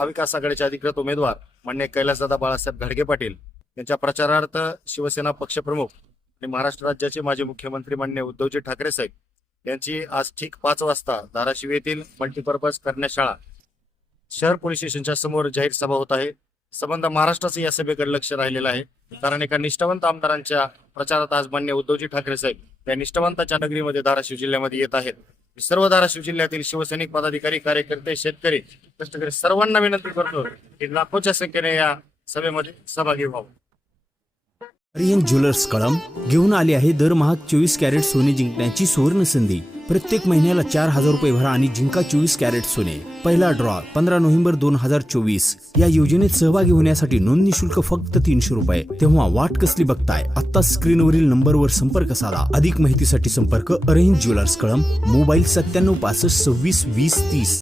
महाविकास आघाडीचे अधिकृत उमेदवार मान्य कैलासदादा बाळासाहेब घाडगे पाटील यांच्या प्रचारार्थ शिवसेना पक्षप्रमुख आणि महाराष्ट्र राज्याचे माजी मुख्यमंत्री मान्य उद्धवजी ठाकरे साहेब यांची आज ठीक पाच वाजता धाराशिव येथील मल्टीपर्पज कन्या शाळा शहर पोलीस स्टेशनच्या समोर जाहीर सभा होत आहे. संबंध महाराष्ट्राचं या सभेकडे लक्ष राहिलेलं आहे. कारण एका निष्ठावंत आमदारांच्या प्रचारात आज मान्य उद्धवजी ठाकरे साहेब या निष्ठावंताच्या नगरीमध्ये धाराशिव जिल्ह्यामध्ये येत आहेत. सर्व धाराशिव जिल्ह्यातील शिवसैनिक पदाधिकारी कार्यकर्ते शेतकरी कष्टकरी सर्वांना विनंती करतो की लाखोच्या संख्येने या सभेमध्ये सहभागी व्हावं. आर्यन ज्वेलर्स कळंब घेऊन आले आहे दरमहा चोवीस कॅरेट सोने जिंकण्याची सुवर्ण संधी. प्रत्येक महिन्याला चार हजार रुपये भरा आणि जिंका चोवीस कॅरेट सोने. पहिला ड्रॉ पंधरा नोव्हेंबर दोन हजार चोवीस. या योजनेत सहभागी होण्यासाठी नोंदणी शुल्क फक्त तीनशे रुपये. तेव्हा वाट कसली बघताय? आता स्क्रीनवरील नंबरवर संपर्क साधा. अधिक माहितीसाठी संपर्क अरेंज ज्वेलर्स कळम मोबाईल सत्त्याण्णव पासष्ट सव्वीस वीस तीस.